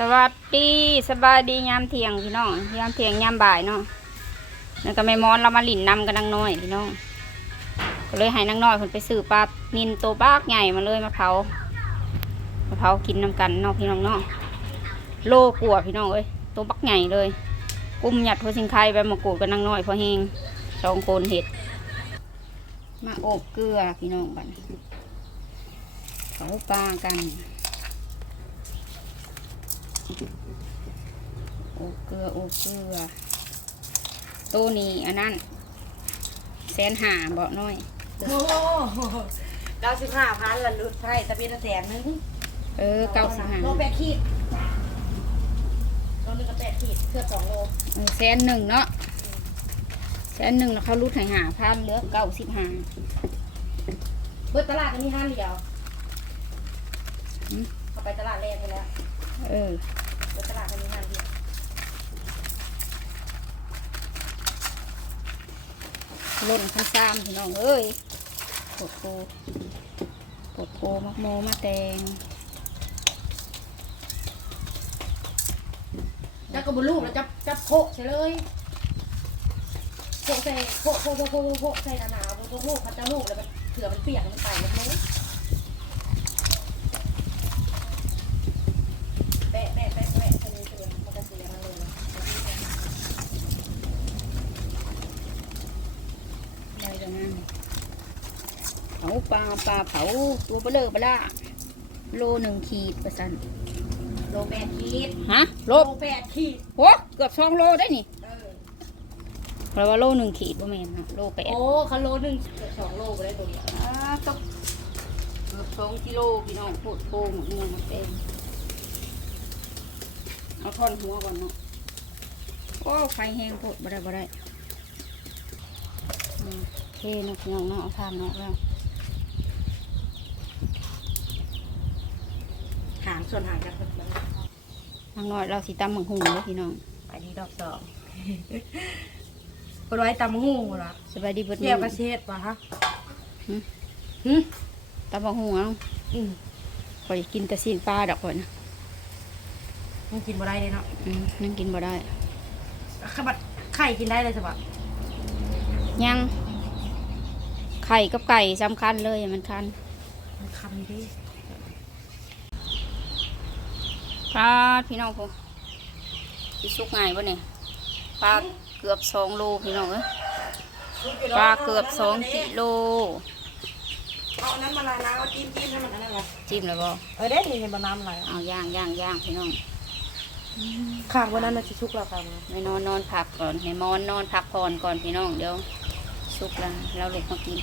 สวัสดีสบายดียามเที่ยงพี่น้องยามเที่ยงยามบ่ายเนาะแล้วก็แม่มอนเรามาหลินนำกันนางน้อยพี่น้องก็เลยให้นางน้อยคนไปซื้อปลานินตัวบากใหญ่มาเลยมาเผามาเผากินนำกันเนาะพี่น้องเนาะโลกลัวพี่น้องเอ้ยตัวบักใหญ่เลย กุ้มหยัดโทสิงไข่ไปมากรูดกับนางน้อยพอแหงสองคนเห็ดมาอบเกลือพี่น้องบัดนเผาปลากัน โอบเกลือโอบเกลือตัวนี้อันนั้นแสนหาเบาน้อย โอ้เก้าสิบห้าพันละลุดไพ่ตะเบียนละแสนหนึงเออเก้าสิบห้าโลแปดขีดโลนึงก็แปดขีดเสื้อสองโลแสนหนึ่งเนาะแสนหนึ่งแล้วเขารูดให้หาพันเหลือเก้าสิบห้าเบิดตลาดก็มีห้าเดียวอืม เขาไปตลาดแรกไปแล้วเออเบิดตลาดก็มีห้าเดียวล่นข้างซ้ำพี่น้องเอ้ยปวดโคปวดโคมักโมมาแตงแล้วก็บุลูกแล้วจับจับโพะใช่เลยโพะใส่โพะโพะโพะโพะโพะใส่หนาๆโพะโพะโพะพัดเจ้าลูกแล้วมันเผื่อมันเปียกมันไต่มันเลยแปะแปะแปะแปะใส่เลยเสือมันจะเสียมันเลย อะไรกันนะ เผาปลาปลาเผาตัวเบลอเบล่าโลหนึ่งขีดประสันโลแปดขีดฮะโลโลแปดขีดโหเกือบสองโลได้นี่เออเพราะว่าโลหนึ่งขีดว่าแม่นนะโลแปดโอ้คันโลหนึ่งเกือบสองโลไปได้ตัวเดียวอ่าตกเกือบสองกิโลพี่น้องโคตรโกงเงินมาเต็มเอาท่อนหัวก่อนเนาะโอ้ไฟแห้งโคตรบ่ได้บ่ได้อืมโอเคเนาะพี่น้องเนาะเอาทางเนาะแล้ว หาง ส่วนหางจากมันทางน้อยเราสิตำหมึงหุงเลยพี่น้องไปดีดอกสองคนไว้ตำหูเหรอสบายดีเบิดเกี่ยวมื้กับอเชษป่ะฮะหืมหืมตำบักหุงเอาอืมข่อยกินแต่ซีนปลาดอกก่อนนะมันกินบ่ได้เลยเนาะอืมนั่งกินบ่ได้ ขบัดไข่กินได้เลยสิบะยัง ไข่กับไก่สำคัญเลยมันคันมันคำดิ ปลาพี่น้องพอสิสุกง่ายปะเนี่ยปลาเกือบสองโลพี่น้องเอ้ยปลาเกือบสองกิโลเอาอันนั้นมาล้างน้ำเอาจิ้มจิ้มให้มันอันนั้นแหละจิ้มแล้วบ่เออได้นี่เห็นบะน้ำอะไรเอาย่างย่างย่างพี่น้องข้างวันนั้นน่ะชิชุกเราครับไปนอนนอนพักก่อนให้มอนนอนพักผ่อนก่อนพี่น้องเดี๋ยวสุกแล้วเราลุกมากิน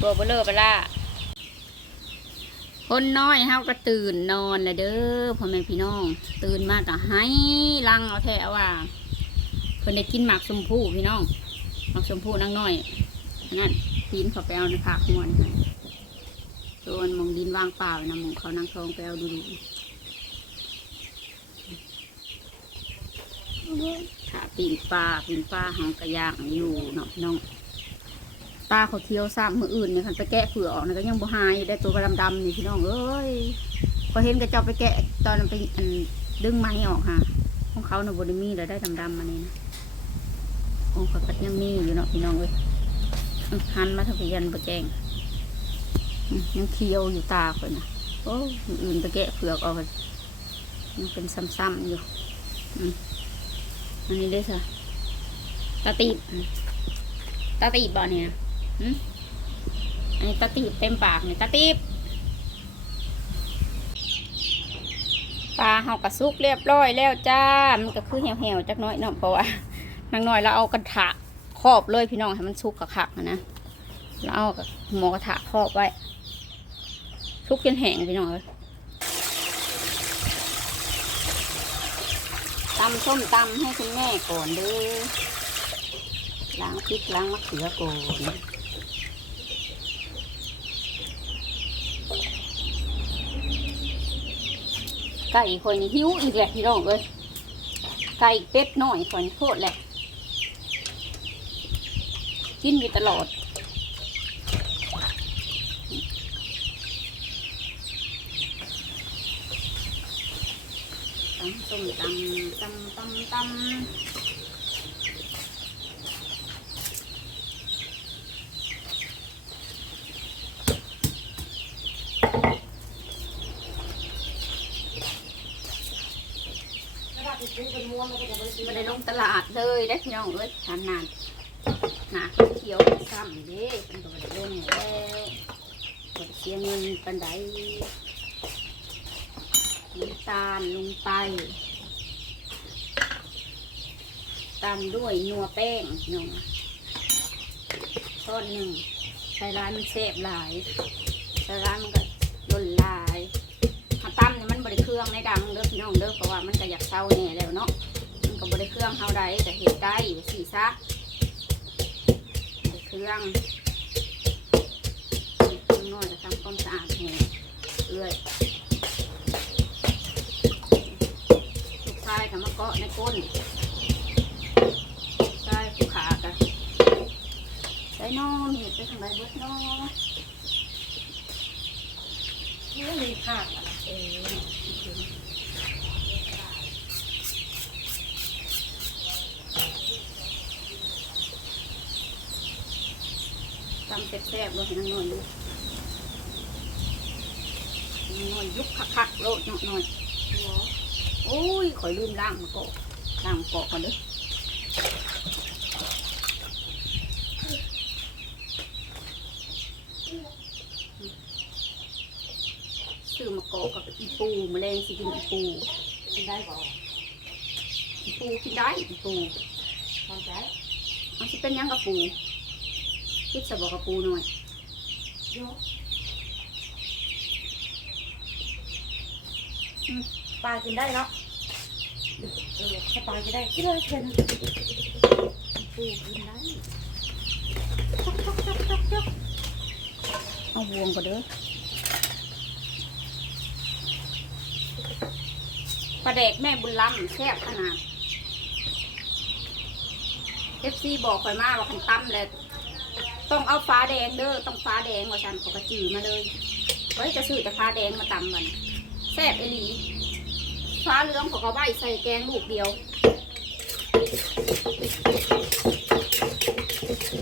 ตัวเบลอเบล่า คนน้อยเฮาก็ตื่นนอนเลยเด้อพ่อแม่พี่น้อง ตื่นมากก็ให้ลังเอาแท้ว่าเพิ่นได้กินหมากชมพู่พี่น้องหมากชมพู่นางน้อยนั่นปีนเขาไปเอาในผักหัวนี่ให้ตัวมันมองดินว่างเปล่านะมองเขานางทองไปเอาดูดูถ้าปีนปลาปีนปลาหางกระยางอยู่เนาะน้อง ปลาเขาเคี้ยวซ้ำมืออื่นเนี่ยคันไปแกะเผือกออกนะก็ยังบ่หายได้ตัวดำๆนี่พี่น้องเอ้ยพอเห็นกระเจ้าไปแกะตอนไปอันดึงไม้ออกค่ะของเขาหนูบไดมีแล้วได้ดำๆมานี่นะของเขาก็ยังมีอยู่เนาะพี่น้องเอ้ยหันมาทางพยันประแจงยังเคี้ยวอยู่ตาคนนะโอ้อื่นตะแกะเผือกออกกันยังเป็นซ้ำๆอยู่อันนี้ด้วยสิตาตีบตาตีบบ่เนี่ยนะ อันนี้ตาตีบเต็มปากเนี่ยตาตีบปลาเฮากระซุกเรียบร้อยแล้วจ้า มันก็คือเหี่ยวๆจักน้อยเนาะเพราะว่านางน้อยเราเอากระถะครอบเลยพี่น้องให้มันสุกคักๆอะนะเราเอากหมอกระถะครอบไว้สุกจนแห้งพี่น้องเลยตำส้มตำให้คุณแม่ก่อนเด้อล้างพริกล้างมะเขือก่อน ก่คนหิวอีกแหละพี่น้องเลยไก่เป็ดน้อยคนโคตรแหละกินอยู่ตลอดตำส้มตำตำตำตำ ถ้าว่าติดเป็นม้วนมันก็จะ ไม่ได้ลงตลาดเลยได้พี่น้องเอ้ยทานนานหนาเขียวซ้ำเด้มันก็ไม่ได้ลงแล้วกดเสียเงินปันไดน้ำตาลลงไปตามด้วยนัวแป้งพี่น้องช้อนหนึ่งใส่ร้านมันแซ่บหลายใส่ร้านมันก็ล้นหลายาตั้มเนี่ยมันบริเครื่องในดังเด้อพี่น้องเด้อเพราะว่ามันก็อยากเศร้าแน่แล้วเนาะมันก็บริเครื่องเฮาได้แต่เห็ดได้สีซะบริเครื่องเครื่องน้อยจะทำความสะอาดแห้เอื้อยลูกชายกับมะเกาะในก้นใช่ผูขากันได้นอนเห็ดไปทางใดเบิดเนอไม่มีค่ะ เออตำ แซ่บๆเลยให้นางน้อยดูนางน้อยยุบคักๆโลดเนาะน้อยโอ้ยข่อยลืมล้างมะกอกล้างมะกอกก่อนเด้อซื้อมะกอกกับอีปูแมลงสิกินอีปูกินได้ก่อนอีปูกินได้อีปูทำใจมันสิเป็นหยังกับปู คิดสบอกกับปูหน่อยเยอะปลากินได้เนาะเออถ้าปลากินได้กินเลยเช่นปูกินได้จกจกจกจกจกเอาวงก่อนเด้อปลาแดกแม่บุญล้ำแซ่บขนาดเอฟซีบอกข่อยมาว่าคันตั้มเลย ต้องเอาฟ้าแดงเด้อต้องฟ้าแดงว่าฉันเขอกระจือมาเลยไว้จะซื้อแต่ฟ้าแดงมาตำกันแซ่บเอหลีฟ้าเหลืองเขอก็ใบใส่แกงลูกเดียว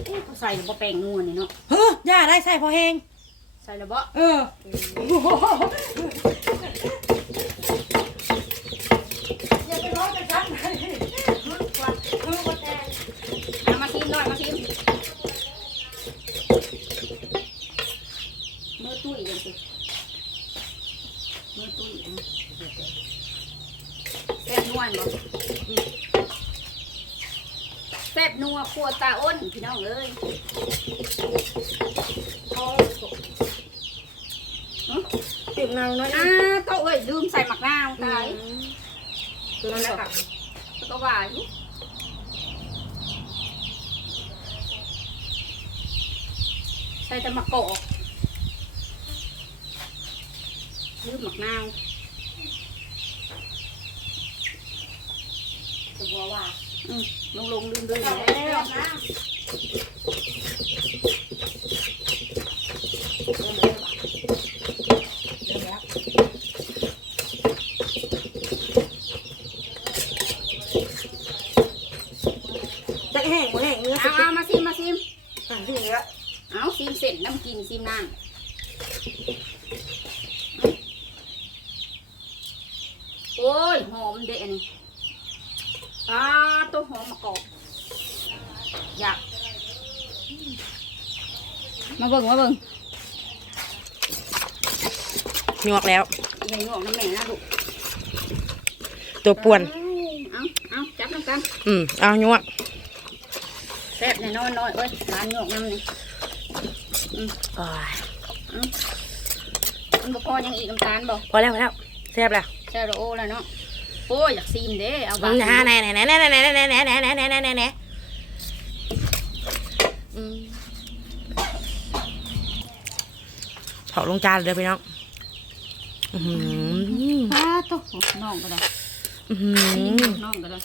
อู้เขาใส่บะแป้งนัวนี่เนาะเฮ้ยย่าได้ใส่พอแหงใส่แล้วบ่เอออย่าไปร้องกันฉันเลยคือว่าคือว่าแต่ เอามาชิมหน่อยมาชิม มือตุ้ยยังสิมือตุ้ยอันนี้แซ่บนัวบ่แซ่บนัวครัวตาอ้นพี่น้องเอ้ยพอติดนางน้อยอ่าเต้าเอ้ยลืมใส่หมักนาวตายคือนั่นแหละค่ะแล้วก็ว่าอยู่ใส่แต่หมักกอก ลืมหมักนาวจะบัวว่าอืมลงลงลืมลืมแล้วแล้วนะเริ่มแล้วจะแห้งหมดแห้งเนื้อเอาเอามาซิมมาซิม อะที่เหลือเอาซิมเสร็จน้ำกินซิมนั่ง โอ้ยหอมเด่นอ่าตัวหอมมะกอกอยากมาเบิ่งมาเบิ่งหยวกแล้วอย่าหงอกน้ำแม่นะลูกตัวป่วน เอาเอาจับน้ำกันอืมเอาหยวกแซ่บแน่นอนน้อยเอ้ยร้านหงอกน้ำนี่โอ้ยมันบ่พอยังอีกน้ำตาลบ่พอแล้วพอแล้วแซ่บแล้วแซ่บแล้วโอ้แล้วเนาะโอ้ยอยากซีมเด้เอาอืบ้างมนะไหนไหนไหนไหนไหนไหนไหนไหนไหนไหนไหนไหนไหนไหนอืมเผาลงจานเลยพี่น้องอือหือป้าตุ๊กน้องก็ได้อือหืยิงอน้องก็ได้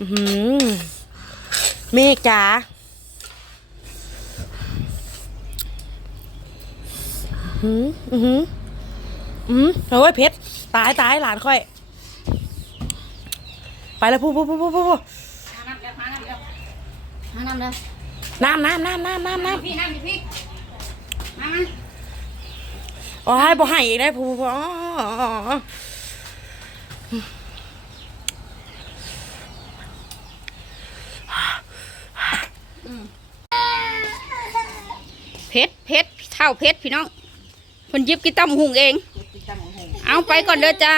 อือหือเมฆจ๋าอือหืออือหือโอ้ยเพชร ตายตายหลานค่อย ไปแล้วพูพูพูพูพูหาน้ำเร็วหาน้ำเร็วหาน้ำเร็วน้ำน้ำน้ำน้ำน้ำน้ำพี่น้ำดิพี่มามาอ๋อให้บ่ให้อีกได้พูพูพูอ๋ออ๋ออ๋อเพชรเพชรเท่าเพชรพี่น้องคนยิบกินตำหุงเอง เอาไปก่อนเด้อจ้า